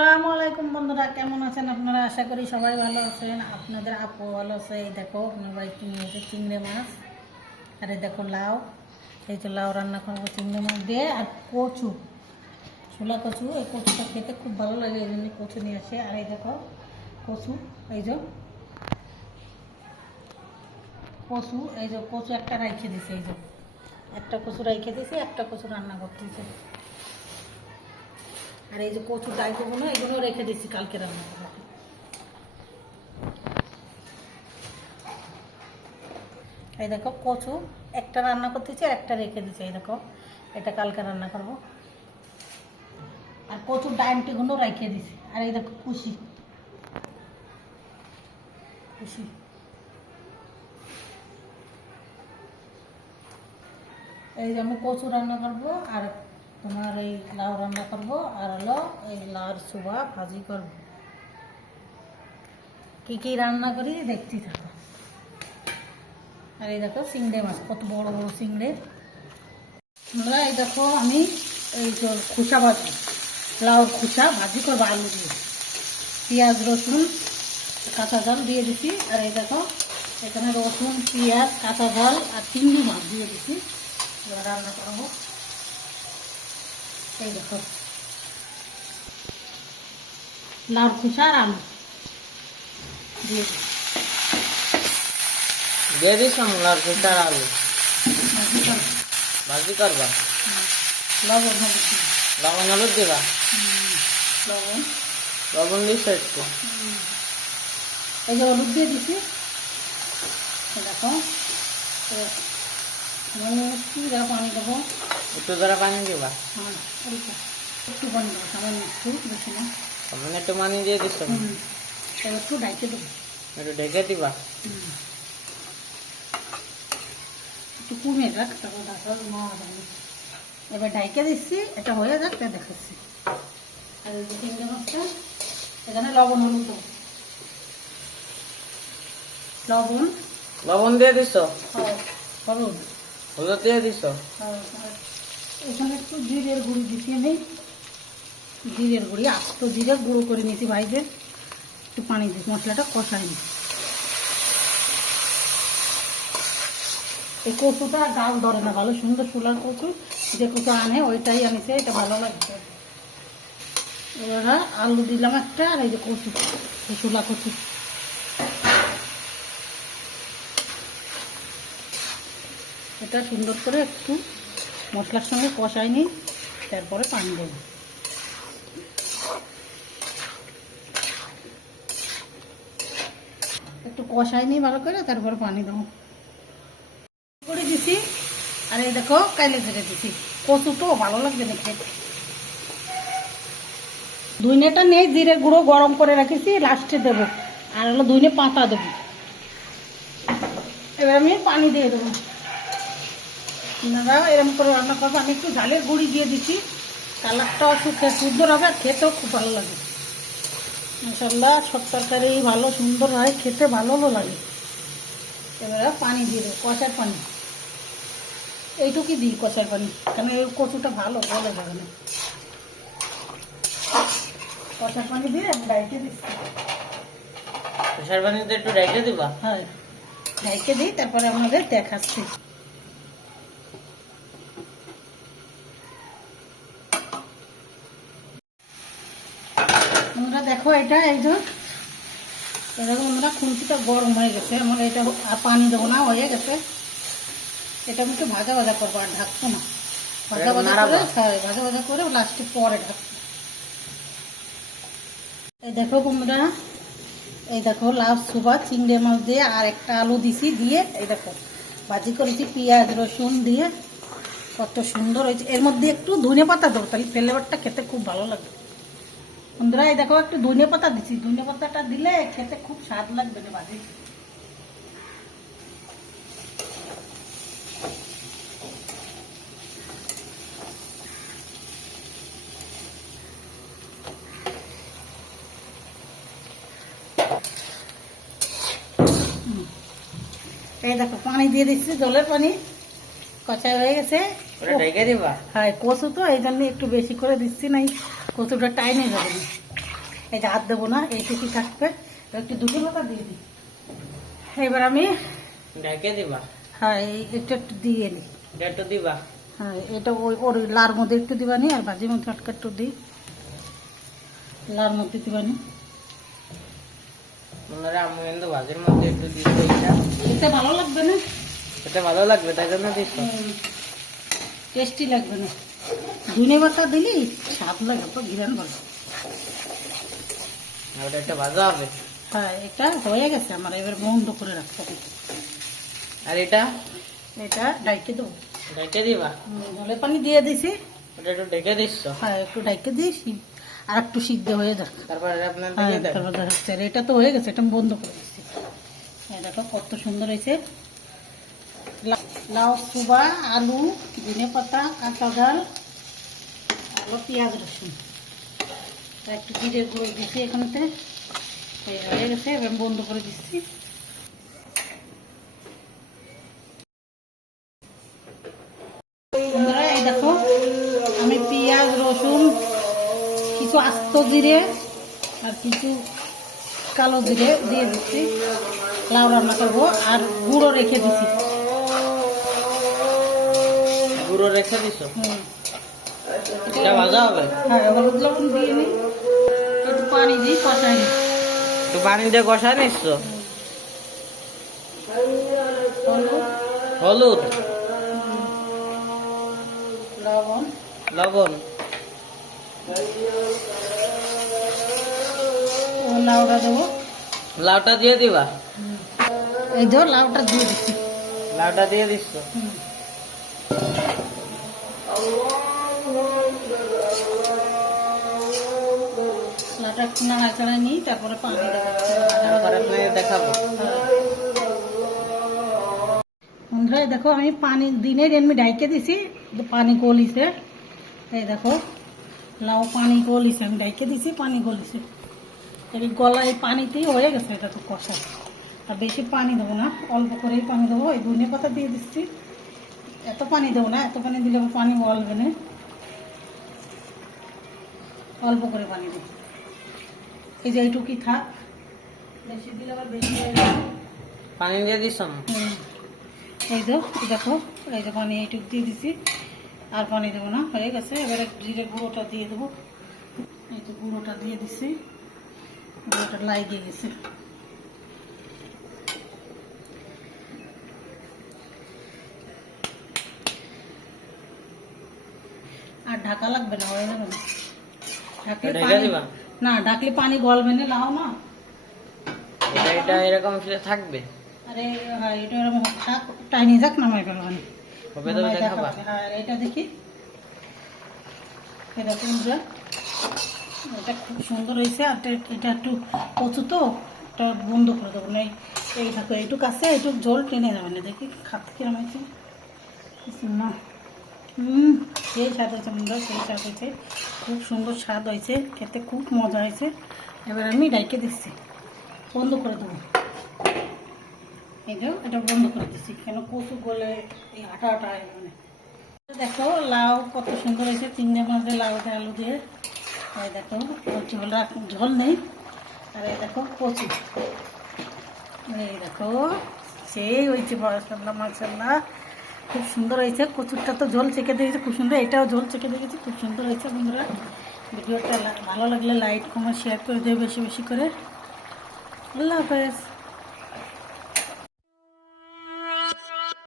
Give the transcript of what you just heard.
আসসালামু আলাইকুম বন্ধুরা, কেমন আছেন আপনারা? আশা করি সবাই ভালো আছেন। আপনাদের আপু ভালো আছে। এই দেখো আপনার ভাই কিনেছে চিংড়ি মাছ, আর এই দেখো লাউ। এই তো লাউ রান্না করবো চিংড়ি মাছ দিয়ে, আর কচু, ছোলা কচু। এই কচুটা খেতে খুব ভালো লাগে, এই জন্য কচু নিয়ে আসে। আর এই দেখো কচু, এই যে কচু, এই যে কচু একটা রাইখে দিছে, এই যে একটা কচু রাইখে দিছে, একটা কচু রান্না করতেছে। আর এই যে কচু ডাল দেবো না, এগুলো রেখে দিচ্ছি কালকে রান্না করবো। এই দেখো কচু একটা রান্না করতেছি, আর একটা রেখে দিচ্ছি। এই দেখো এটা কালকে রান্না করব। আর কচুর ডাইনটিগুলো রেখে দিছি। আর এই দেখো কুশি, কুশি এই যে আমি কচু রান্না করব, আর তোমার এই লাউ রান্না করব, আর হলো এই লাউর সুবা ভাজি করব। কি কি রান্না করি দেখতে থাকো। আর এই দেখো চিংড়ি মাছ, কত বড় বড় চিংড়ি। আমরা এই দেখো আমি এই যে খোসা ভাজি, লাউর খোসা ভাজি করবো আলু দিয়ে, পেঁয়াজ রসুন কাঁচা ঝাল দিয়ে দিছি। আর এই দেখো এখানে রসুন পেঁয়াজ কাঁচা ঝাল আর চিংড়ি মাছ দিয়ে দিছি, এবার রান্না করবো। এই দেখো লাউর খোসা আর আলু দিয়ে দিছি, দিয়ে দিস লাউর খোসা আর আলু ভাজি করবো। ভাজি করবা, লবণ হলুদ দিবি। লবণ হলুদ দিবা, লবণ লবণ দিস একটু, এই যে হলুদ দিয়ে দিছি। দেখো একটু পানি দেবো, একটু ধরে পানি দিবা, হ্যাঁ অল্প একটু পানি দেবো, সামান্য একটু, বেশি না। সামনে একটু পানি দিয়ে দিস, এবার একটু ঢাইকে দেবো, একটু ঢেকে দিবা। একটু কমে যাক, তারপর ঢাকা নেওয়া যাবে। এবার ঢাইকে দিচ্ছি, এটা হয়ে যাক তাই দেখাচ্ছি। আর এই যে চিংড়ি মাছটা এখানে লবণ হলুদ দেবো, লবণ লবণ দিয়ে দিস, হলুদ, হলুদ দিয়ে দিস, এখানে একটু জিরের গুঁড়ি দিচ্ছি আমি, জিরের গুঁড়ি আস্ত জিরে গুঁড়ো করে নিয়েছি ভাইদের। একটু পানি দিচ্ছি, মশলাটা কষাই নি। এই কচুটা গাছ ধরে না, ভালো সুন্দর সোলার কচু, যে কচু আনে ওইটাই আনিছে, এটা ভালো লাগছে। এবার আলু দিলাম একটা, আর এই যে কচু, সোলা কচু। এটা সুন্দর করে একটু মশলার সঙ্গে কষাই নিই, তারপরে পানি দেব। একটু কষাই নিই ভালো করে, তারপরে পানি দেবো করে দিছি। আর এই দেখো কাইলে ছেড়ে দিছি, কচু তো ভালো লাগবে না খেতে। ধুইনেটা নেই, জিরে গুঁড়ো গরম করে রেখেছি, লাস্টে দেবো। আর হলো ধুইনে পাতা দেবো। এবার আমি পানি দিয়ে দেবো। আপনারা এরকম করে রান্না করবো। আমি একটু ঝালের গুঁড়ি দিয়ে দিচ্ছি, কালারটাও সুন্দর হবে, আর খেতেও খুব ভালো লাগে। মাশাআল্লাহ সব তরকারি ভালো সুন্দর হয়, খেতে ভালো লাগে। এবারে পানি দিয়ে দেবো, কষার পানি, এইটুকুই দিই কষার পানি, কারণ এই কচুটা ভালো গলে যাবে না। কষার পানি দিয়ে আমি ডাইকে দিচ্ছি। কষার পানিতে একটু ঢেকে দিবা, হ্যাঁ ডাইকে দিই, তারপরে আমাদের দেখাচ্ছি। বন্ধুরা দেখো এটা, এই যে এরকম বন্ধুরা খুন্তিটা গরম হয়ে গেছে আমার, এটা আর পানি দেবো না, হয়ে গেছে। এটা আমি একটু ভাজা ভাজা করবো, আর ঢাকবো না। ভাজা ভাজা করে, হ্যাঁ ভাজা ভাজা করে লাস্টে পরে ঢাকবো। এই দেখো বন্ধুরা, এই দেখো লাউ সুবা চিংড়ি মাছ দিয়ে আর একটা আলু দিছি, দিয়ে এই দেখো ভাজি করেছি পেঁয়াজ রসুন দিয়ে, কত সুন্দর হয়েছে। এর মধ্যে একটু ধনে পাতা দেবো, তাহলে ফ্লেভারটা খেতে খুব ভালো লাগবে। বন্ধুরা এই দেখো একটু ধনে পাতা দিচ্ছি, ধনে পাতাটা দিলে খেতে খুব স্বাদ লাগবে রে ভাজি। এই দেখো পানি দিয়ে দিচ্ছি, জলের পানি, কষা হয়ে গেছে। ঢেকে দিবা, হ্যাঁ কচু তো এই জন্য একটু বেশি করে দিচ্ছি, নাই কচুটা টাইমে যাবে না। এই যে হাত দেবো না, এইটুকু থাকবে। একটু দুটো পাতা দিয়ে দিই। এবার আমি ঢেকে দিবা? হ্যাঁ একটু একটু দিয়ে নিই। একটু দিবা? হ্যাঁ এটা ওর লার মধ্যে একটু দিবানি, আর ভাজির মধ্যে আটকা একটু দিই, লার মধ্যে দিবানি। বন্ধুরা আমি কিন্তু ভাজির মধ্যে একটু দিচ্ছি। এটা ভালো লাগবে না, এটা ভালো লাগবে তাই জন্য দিচ্ছ। টেস্টি লাগবে না। ধনে পাতা দিলি স্বাদ লাগে, তো ঘিরান ভালো। ওটা একটা ভাজা হবে। হ্যাঁ এটা হয়ে গেছে আমার, এবার বন্ধ করে রাখতে হবে। আর এটা এটা ডাইকে দেবো। ঢেকে দিবা? জলে পানি দিয়ে দিছি। ওটা একটু ঢেকে দিচ্ছ? হ্যাঁ একটু ডাইকে দিই, আর একটু সিদ্ধ হয়ে যাক। তারপরে আপনার হ্যাঁ ঢেকে দেন। তারপর দেখাচ্ছে। আর এটা তো হয়ে গেছে, এটা আমি বন্ধ করে দিচ্ছি। হ্যাঁ দেখো কত সুন্দর হয়েছে। লাউ সুবা, আলু, ধনে পাতা, কাঁচা ঝাল, আলু, পেঁয়াজ, রসুন, আর একটু জিরে গুঁড়ো দিচ্ছি এখানতে। হয়ে গেছে, এবার আমি বন্ধ করে দিচ্ছি। বন্ধুরা এই দেখো আমি পেঁয়াজ, রসুন, কিছু আস্ত জিরে আর কিছু কালো জিরে দিয়ে দিচ্ছি। লাউ রান্না করবো, আর গুঁড়ো রেখে দিচ্ছি। গুঁড়ো রেখে দিছো? এটা ভাজা হবে? হ্যাঁ হলুদ লবণ দিয়ে নিই, একটু পানি দিই, কষাই নিই। একটু পানি দিয়ে কষা নিচ্ছ? হলুদ, লবণ, লবণ, ও লাউটা দেবো। লাউটা দিয়ে দিবা? এই ধর লাউটা দিয়ে দিচ্ছি। লাউটা দিয়ে দিচ্ছ? লাউটা একটু নাড়াচাড়া নিই, তারপরে পানি দেবো। তারপরে আপনাকে দেখাবো। বন্ধুরা এই দেখো আমি পানি দিনের এমনি ডাইকে দিছি, পানি গলিছে। এই দেখো লাউ পানি গলিছে, আমি ডাইকে দিছি, পানি গলিছে। এই গলা এই পানিতেই হয়ে গেছে, এটা তো কষা। আর বেশি পানি দেবো না, অল্প করেই পানি দেবো। এই ধনে পাতা দিয়ে দিচ্ছি, এত পানি দেবো না, এত পানি দিলে আবার পানি গলবে না। অল্প করে পানি দেবো। এই যে এইটুকুই থাক, বেশি দিলে আবার বেশি হয়ে যাবে। পানি দিয়ে দিছ? এই তো দেখো, এই যে পানি এইটুকু দিয়ে দিছি, আর পানি দেবো না, হয়ে গেছে। এবারে জিরে গুঁড়োটা দিয়ে দেবো। এই তো গুঁড়োটা দিয়ে দিছি, গুঁড়োটা লাগিয়ে গেছে। আর ঢাকা লাগবে না, হয়ে যাবে না। ঢাকলে ঢেকে পানি দিবা? না, ঢাকলে পানি গলবে না, লাও না। এটা এরকম থাকবে? আরে হ্যাঁ এটা এরকম থাক, টাইনি যাক, নামাই ফেলবানি। হবে তবে দেখাবা? হ্যাঁ এটা দেখি, এরকম যে এটা খুব সুন্দর হয়েছে। আর এটা একটু কচু তো, এটা বন্ধ করে দেবো না। এই দেখো এইটুক আছে, এইটুক ঝোল টেনে যাবে না। দেখি খাতে কিরম হয়েছে না। সেই স্বাদ হয়েছে বন্ধুরা, সেই স্বাদ হয়েছে, খুব সুন্দর স্বাদ হয়েছে, খেতে খুব মজা হয়েছে। এবার আমি ডাইকে দিচ্ছি, বন্ধ করে দেবো। এই যে এটা বন্ধ করে দিচ্ছি, কেন কচু গলে এই আটা আটা মানে। দেখো লাউ কত সুন্দর হয়েছে, চিংড়ি মাছ দিয়ে, লাউ দিয়ে, আলু দিয়ে। এই দেখো ঝোল ঝোল নেই। আর এই দেখো কচু, এই দেখো সেই হয়েছে। মাশাআল্লাহ মাশাআল্লাহ, খুব সুন্দর হয়েছে। কচুরটা তো ঝোল চেকে দিয়েছে খুব সুন্দর, এটাও ঝোল চেকে দিয়েছে খুব সুন্দর হয়েছে। বন্ধুরা ভিডিওটা ভালো লাগলে লাইক কমেন্ট শেয়ার করে দেবে বেশি বেশি করে। আল্লাহ হাফেজ।